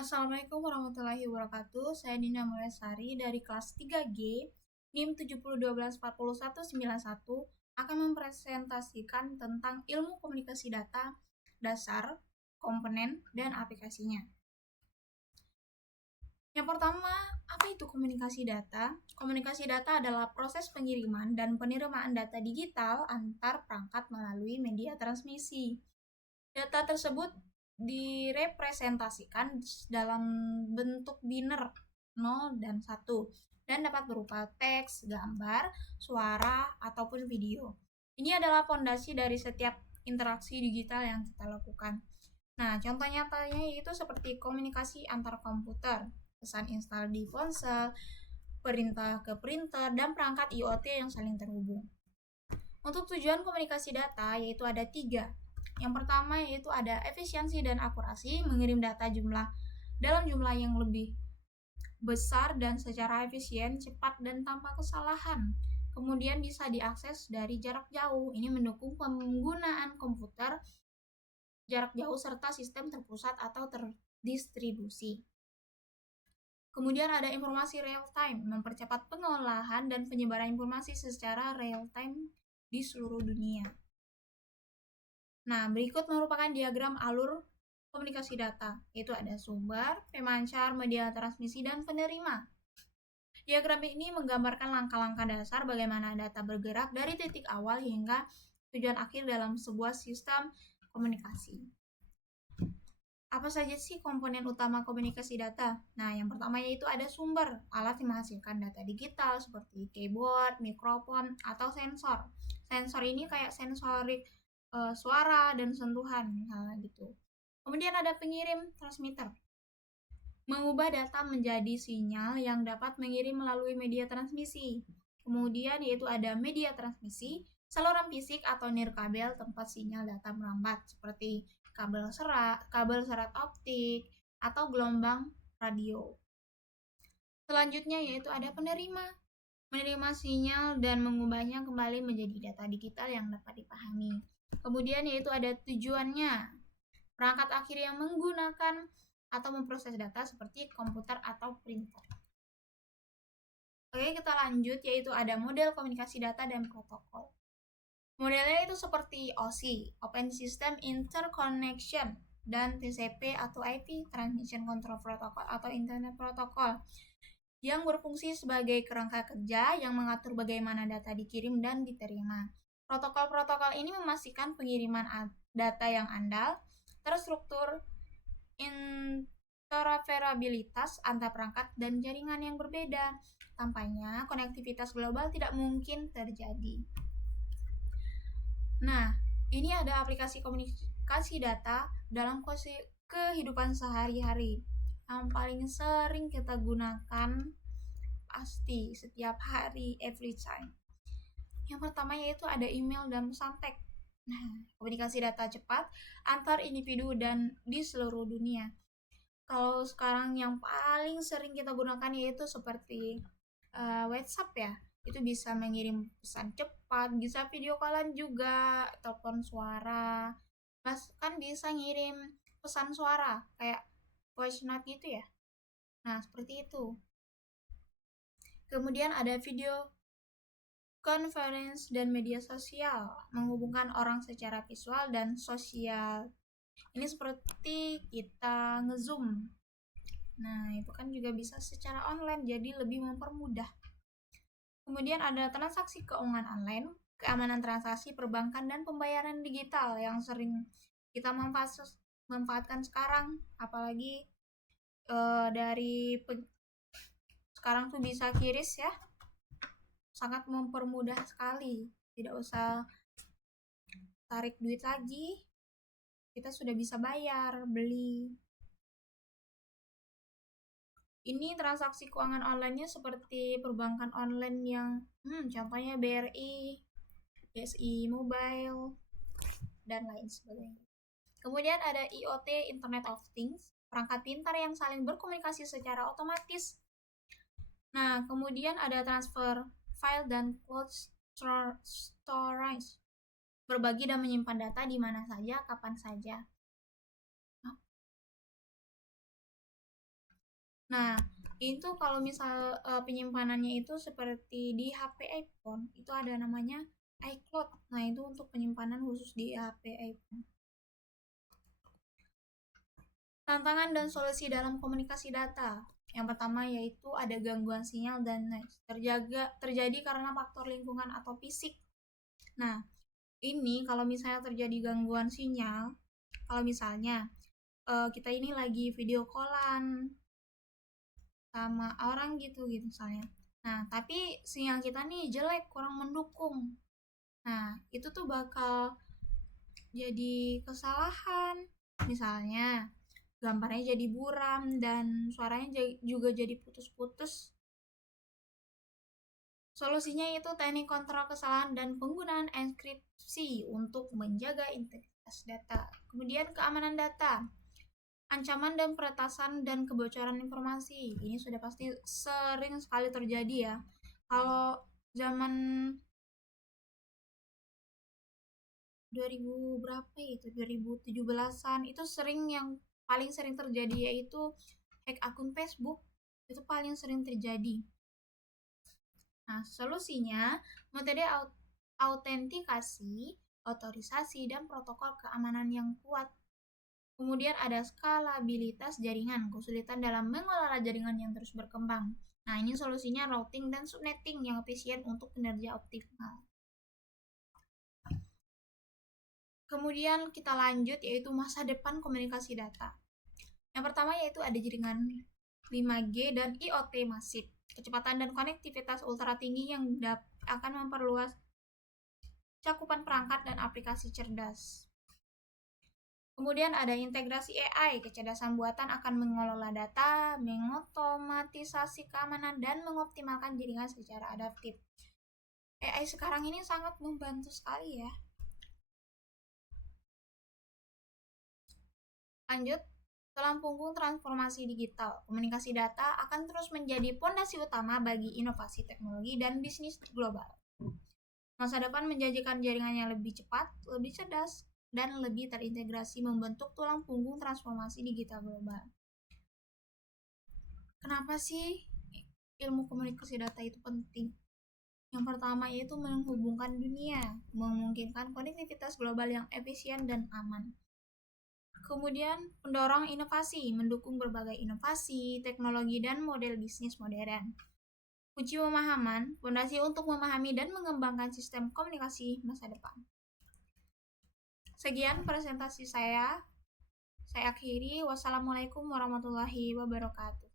Assalamualaikum warahmatullahi wabarakatuh. Saya Nina Mulyasari dari kelas 3G, NIM 7012409191 akan mempresentasikan tentang ilmu komunikasi data, dasar, komponen, dan aplikasinya. Yang pertama, apa itu komunikasi data? Komunikasi data adalah proses pengiriman dan penerimaan data digital antar perangkat melalui media transmisi. Data tersebut direpresentasikan dalam bentuk biner 0 dan 1 dan dapat berupa teks, gambar, suara, ataupun video. Ini adalah fondasi dari setiap interaksi digital yang kita lakukan. Nah, contoh nyatanya yaitu seperti komunikasi antar komputer, pesan install di ponsel, perintah ke printer, dan perangkat IoT yang saling terhubung. Untuk tujuan komunikasi data yaitu ada 3. Yang pertama yaitu ada efisiensi dan akurasi, mengirim data dalam jumlah yang lebih besar dan secara efisien, cepat, dan tanpa kesalahan. Kemudian bisa diakses dari jarak jauh. Ini mendukung penggunaan komputer jarak jauh serta sistem terpusat atau terdistribusi. Kemudian ada informasi real time, mempercepat pengolahan dan penyebaran informasi secara real time di seluruh dunia. Nah, berikut merupakan diagram alur komunikasi data, yaitu ada sumber, pemancar, media transmisi, dan penerima. Diagram ini menggambarkan langkah-langkah dasar bagaimana data bergerak dari titik awal hingga tujuan akhir dalam sebuah sistem komunikasi. Apa saja sih komponen utama komunikasi data? Nah, yang pertama yaitu ada sumber, alat yang menghasilkan data digital seperti keyboard, mikrofon, atau sensor. Sensor ini kayak sensorik suara dan sentuhan, misalnya gitu. Kemudian ada pengirim, transmitter, mengubah data menjadi sinyal yang dapat mengirim melalui media transmisi. Kemudian yaitu ada media transmisi, saluran fisik atau nirkabel tempat sinyal data merambat seperti kabel serat optik, atau gelombang radio. Selanjutnya yaitu ada penerima, menerima sinyal dan mengubahnya kembali menjadi data digital yang dapat dipahami. Kemudian yaitu ada tujuannya, perangkat akhir yang menggunakan atau memproses data seperti komputer atau printer. Oke, kita lanjut yaitu ada model komunikasi data dan protokol. Modelnya itu seperti OSI, Open System Interconnection, dan TCP atau IP, Transmission Control Protocol atau Internet Protocol, yang berfungsi sebagai kerangka kerja yang mengatur bagaimana data dikirim dan diterima. Protokol-protokol ini memastikan pengiriman data yang andal, terstruktur, interoperabilitas antar perangkat dan jaringan yang berbeda. Tampaknya konektivitas global tidak mungkin terjadi. Nah, ini ada aplikasi komunikasi data dalam kehidupan sehari-hari yang paling sering kita gunakan pasti setiap hari, every time. Yang pertama yaitu ada email dan pesan teks. Nah, komunikasi data cepat antar individu dan di seluruh dunia. Kalau sekarang yang paling sering kita gunakan yaitu seperti WhatsApp ya. Itu bisa mengirim pesan cepat, bisa video callan juga, telepon suara, kan bisa ngirim pesan suara kayak voice note gitu ya. Nah, seperti itu. Kemudian ada video conference dan media sosial, menghubungkan orang secara visual dan sosial. Ini seperti kita nge-zoom. Nah, itu kan juga bisa secara online, jadi lebih mempermudah. Kemudian ada transaksi keuangan online, keamanan transaksi perbankan dan pembayaran digital yang sering kita manfaatkan sekarang, apalagi sekarang tuh bisa QRIS ya, sangat mempermudah sekali, tidak usah tarik duit lagi, kita sudah bisa bayar, beli. Ini transaksi keuangan online-nya seperti perbankan online yang contohnya BRI, BSI Mobile, dan lain sebagainya. Kemudian ada IoT, Internet of Things, perangkat pintar yang saling berkomunikasi secara otomatis. Nah, kemudian ada transfer file dan cloud storage, berbagi dan menyimpan data di mana saja, kapan saja. Nah, itu kalau misal penyimpanannya itu seperti di HP iPhone, itu ada namanya iCloud. Nah, itu untuk penyimpanan khusus di HP iPhone. Tantangan dan solusi dalam komunikasi data. Yang pertama yaitu ada gangguan sinyal dan noise. Terjadi karena faktor lingkungan atau fisik. Nah, ini kalau misalnya terjadi gangguan sinyal, kalau misalnya kita ini lagi video callan sama orang gitu misalnya. Nah, tapi sinyal kita nih jelek, kurang mendukung. Nah, itu tuh bakal jadi kesalahan. Misalnya, gambarnya jadi buram dan suaranya juga jadi putus-putus. Solusinya itu teknik kontrol kesalahan dan penggunaan enkripsi untuk menjaga integritas data. Kemudian keamanan data. Ancaman dan peretasan dan kebocoran informasi. Ini sudah pasti sering sekali terjadi ya. Kalau zaman 2000 berapa ya itu 2017-an itu paling sering terjadi yaitu hack akun Facebook. Itu paling sering terjadi. Nah, solusinya metode autentikasi, otorisasi, dan protokol keamanan yang kuat. Kemudian ada skalabilitas jaringan, kesulitan dalam mengelola jaringan yang terus berkembang. Nah, ini solusinya routing dan subnetting yang efisien untuk kinerja optimal. Kemudian kita lanjut yaitu masa depan komunikasi data. Yang pertama yaitu ada jaringan 5G dan IoT masif. Kecepatan dan konektivitas ultra tinggi yang akan memperluas cakupan perangkat dan aplikasi cerdas. Kemudian ada integrasi AI, kecerdasan buatan akan mengelola data, mengotomatisasi keamanan, dan mengoptimalkan jaringan secara adaptif. AI sekarang ini sangat membantu sekali ya. Lanjut, tulang punggung transformasi digital. Komunikasi data akan terus menjadi fondasi utama bagi inovasi teknologi dan bisnis global. Masa depan menjanjikan jaringan yang lebih cepat, lebih cerdas, dan lebih terintegrasi membentuk tulang punggung transformasi digital global. Kenapa sih ilmu komunikasi data itu penting? Yang pertama yaitu menghubungkan dunia, memungkinkan konektivitas global yang efisien dan aman. Kemudian mendorong inovasi, mendukung berbagai inovasi, teknologi, dan model bisnis modern. Kunci pemahaman, fondasi untuk memahami dan mengembangkan sistem komunikasi masa depan. Sekian presentasi saya akhiri. Wassalamualaikum warahmatullahi wabarakatuh.